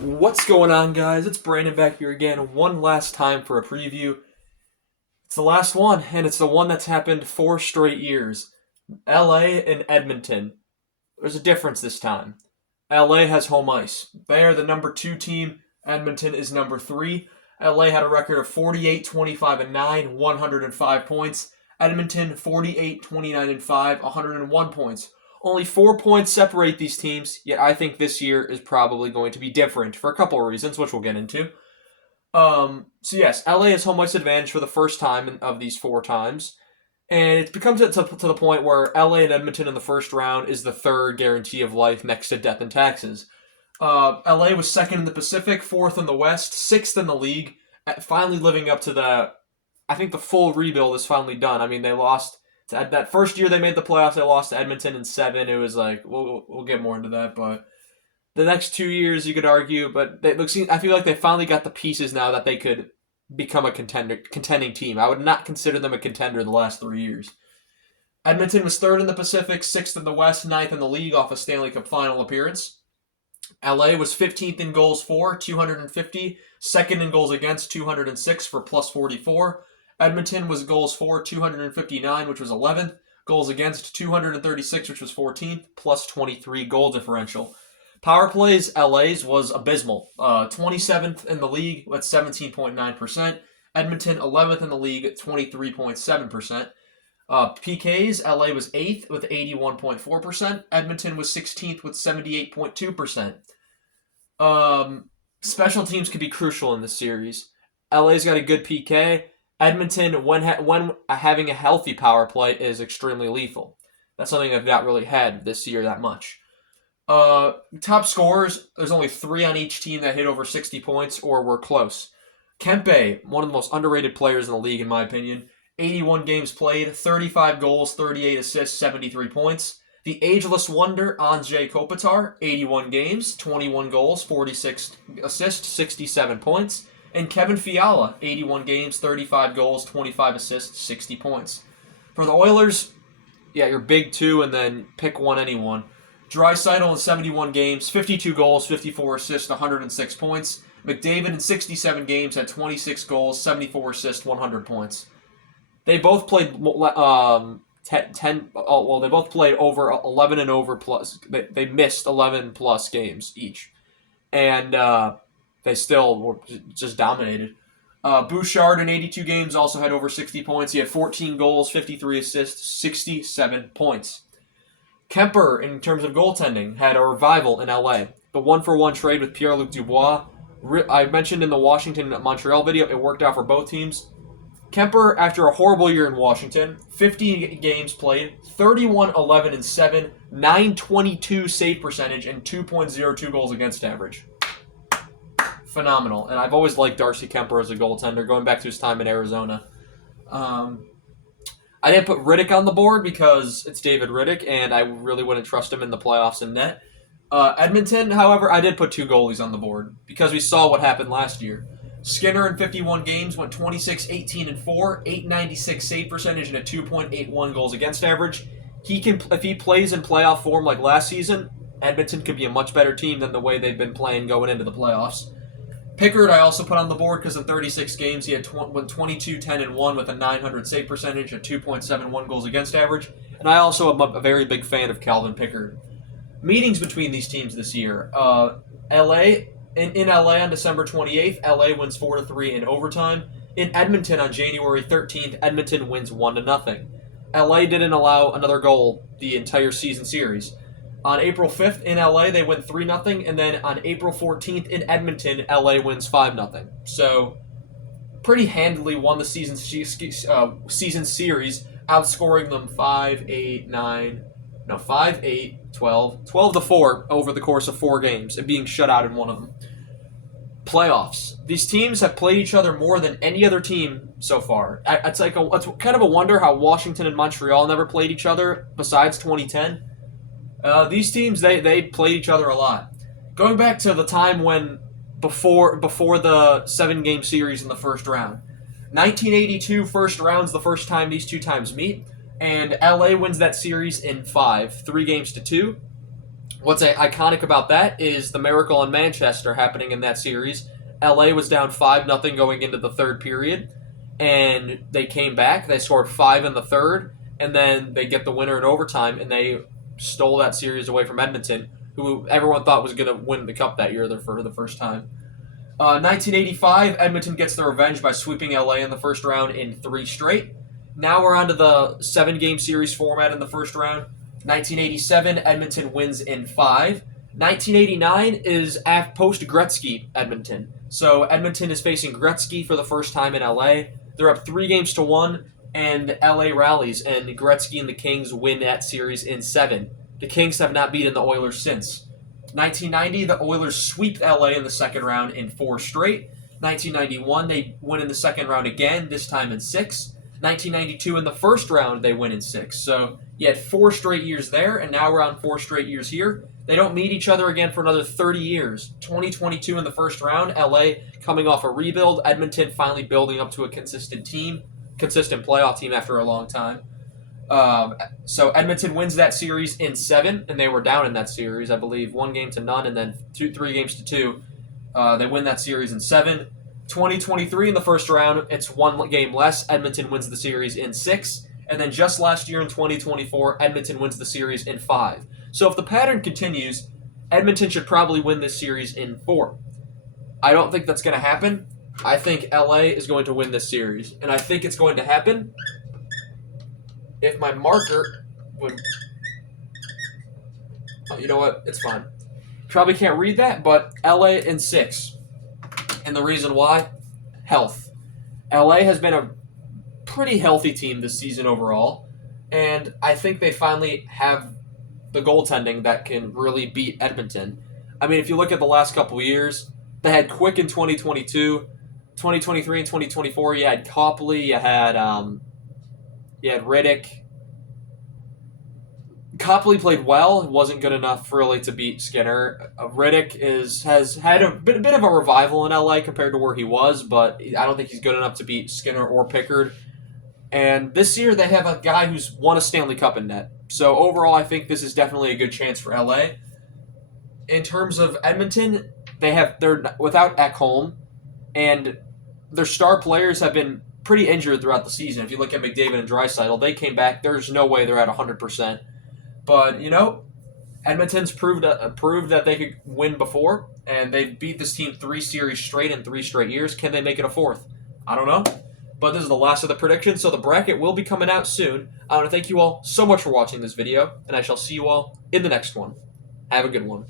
What's going on, guys? It's Brandon back here again, one last time for a preview. It's the last one, and it's the one that's happened 4 straight years. LA and Edmonton. There's a difference this time. LA has home ice. They are the number 2 team. Edmonton is number 3. LA had a record of 48, 25, and 9, 105 points. Edmonton 48, 29, and 5, 101 points. Only 4 points separate these teams, yet I think this year is probably going to be different for a couple of reasons, which we'll get into. So yes, LA has home ice advantage for the first time of these 4 times, and it becomes to the point where LA and Edmonton in the first round is the third guarantee of life next to death and taxes. LA was second in the Pacific, 4th in the West, 6th in the league, finally living up to I think the full rebuild is finally done. I mean, they lost that first year they made the playoffs. They lost to Edmonton in 7. It was like we'll get more into that, but the next 2 years you could argue, but I feel like they finally got the pieces now that they could become a contending team. I would not consider them a contender the last 3 years. Edmonton was 3rd in the Pacific, 6th in the West, 9th in the league off a Stanley Cup final appearance. LA was 15th in goals for, 250, 2nd in goals against, 206 for plus 44. Edmonton was goals for, 259, which was 11th. Goals against, 236, which was 14th, plus 23 goal differential. Power plays, LA's was abysmal. 27th in the league at 17.9%. Edmonton, 11th in the league at 23.7%. PKs, LA was 8th with 81.4%. Edmonton was 16th with 78.2%. Special teams could be crucial in this series. LA's got a good PK. Edmonton, when having a healthy power play, is extremely lethal. That's something I've not really had this year that much. Top scorers, there's only 3 on each team that hit over 60 points or were close. Kempe, one of the most underrated players in the league in my opinion. 81 games played, 35 goals, 38 assists, 73 points. The ageless wonder, Anze Kopitar, 81 games, 21 goals, 46 assists, 67 points. And Kevin Fiala, 81 games, 35 goals, 25 assists, 60 points. For the Oilers, your big 2 and then pick anyone. Draisaitl in 71 games, 52 goals, 54 assists, 106 points. McDavid in 67 games had 26 goals, 74 assists, 100 points. They both played 10. They both played over 11 and over plus. They missed 11 plus games each, and they still were just dominated. Bouchard in 82 games also had over 60 points. He had 14 goals, 53 assists, 67 points. Kemper, in terms of goaltending, had a revival in LA. The 1-for-1 trade with Pierre-Luc Dubois. I mentioned in the Washington-Montreal video, it worked out for both teams. Kemper, after a horrible year in Washington, 50 games played, 31, 11, and 7, 922 save percentage, and 2.02 goals against average. Phenomenal. And I've always liked Darcy Kemper as a goaltender, going back to his time in Arizona. I didn't put Riddick on the board because it's David Riddick, and I really wouldn't trust him in the playoffs in net. Edmonton, however, I did put 2 goalies on the board because we saw what happened last year. Skinner in 51 games went 26, 18, and 4, 896 save percentage, and a 2.81 goals against average. If he plays in playoff form like last season, Edmonton could be a much better team than the way they've been playing going into the playoffs. Pickard I also put on the board because in 36 games he went 22, 10, and 1 with a 900 save percentage and 2.71 goals against average. And I also am a very big fan of Calvin Pickard. Meetings between these teams this year. In LA on December 28th, LA wins 4-3 in overtime. In Edmonton on January 13th, Edmonton wins 1-0. LA didn't allow another goal the entire season series. On April 5th in LA, they win 3-0, and then on April 14th in Edmonton, LA wins 5-0. So, pretty handily won the season series, outscoring them 12-4 over the course of 4 games, and being shut out in one of them. Playoffs. These teams have played each other more than any other team so far. It's kind of a wonder how Washington and Montreal never played each other besides 2010. These teams, they played each other a lot. Going back to the time when, before the 7-game series in the first round. 1982 first round's the first time these 2 times meet, and LA wins that series in 5, 3 games to 2. What's iconic about that is the miracle on Manchester happening in that series. LA was down 5-0 going into the third period, and they came back. They scored 5 in the third, and then they get the winner in overtime, and they stole that series away from Edmonton, who everyone thought was going to win the cup that year for the first time. 1985, Edmonton gets the revenge by sweeping LA in the first round in 3 straight. Now we're on to the 7-game series format in the first round. 1987, Edmonton wins in 5. 1989 is post-Gretzky Edmonton. So Edmonton is facing Gretzky for the first time in LA. They're up 3-1, and LA rallies, and Gretzky and the Kings win that series in 7. The Kings have not beaten the Oilers since. 1990, the Oilers sweep LA in the second round in 4 straight. 1991, they win in the second round again, this time in 6. 1992, in the first round, they win in 6. So you had 4 straight years there, and now we're on 4 straight years here. They don't meet each other again for another 30 years. 2022 in the first round, LA coming off a rebuild, Edmonton finally building up to a consistent playoff team after a long time. So Edmonton wins that series in 7, and they were down in that series, I believe, 1-0 and then 3-2. They win that series in 7. 2023 in the first round, it's 1 game less. Edmonton wins the series in 6. And then just last year in 2024, Edmonton wins the series in 5. So if the pattern continues, Edmonton should probably win this series in 4. I don't think that's going to happen. I think LA is going to win this series. And I think it's going to happen if my marker would... Oh, you know what? It's fine. Probably can't read that, but LA in 6. And the reason why? Health. LA has been a pretty healthy team this season overall, and I think they finally have the goaltending that can really beat Edmonton. I mean, if you look at the last couple of years, they had Quick in 2022, 2023 and 2024, you had Copley, you had Riddick. Copley played well. It wasn't good enough really to beat Skinner. Riddick has had a bit of a revival in LA compared to where he was, but I don't think he's good enough to beat Skinner or Pickard. And this year they have a guy who's won a Stanley Cup in net. So overall, I think this is definitely a good chance for LA. In terms of Edmonton, they're without Ekholm, and their star players have been pretty injured throughout the season. If you look at McDavid and Draisaitl, they came back. There's no way they're at 100%. But, Edmonton's proved that they could win before, and they've beat this team 3 series straight in 3 straight years. Can they make it a 4th? I don't know. But this is the last of the predictions, so the bracket will be coming out soon. I want to thank you all so much for watching this video, and I shall see you all in the next one. Have a good one.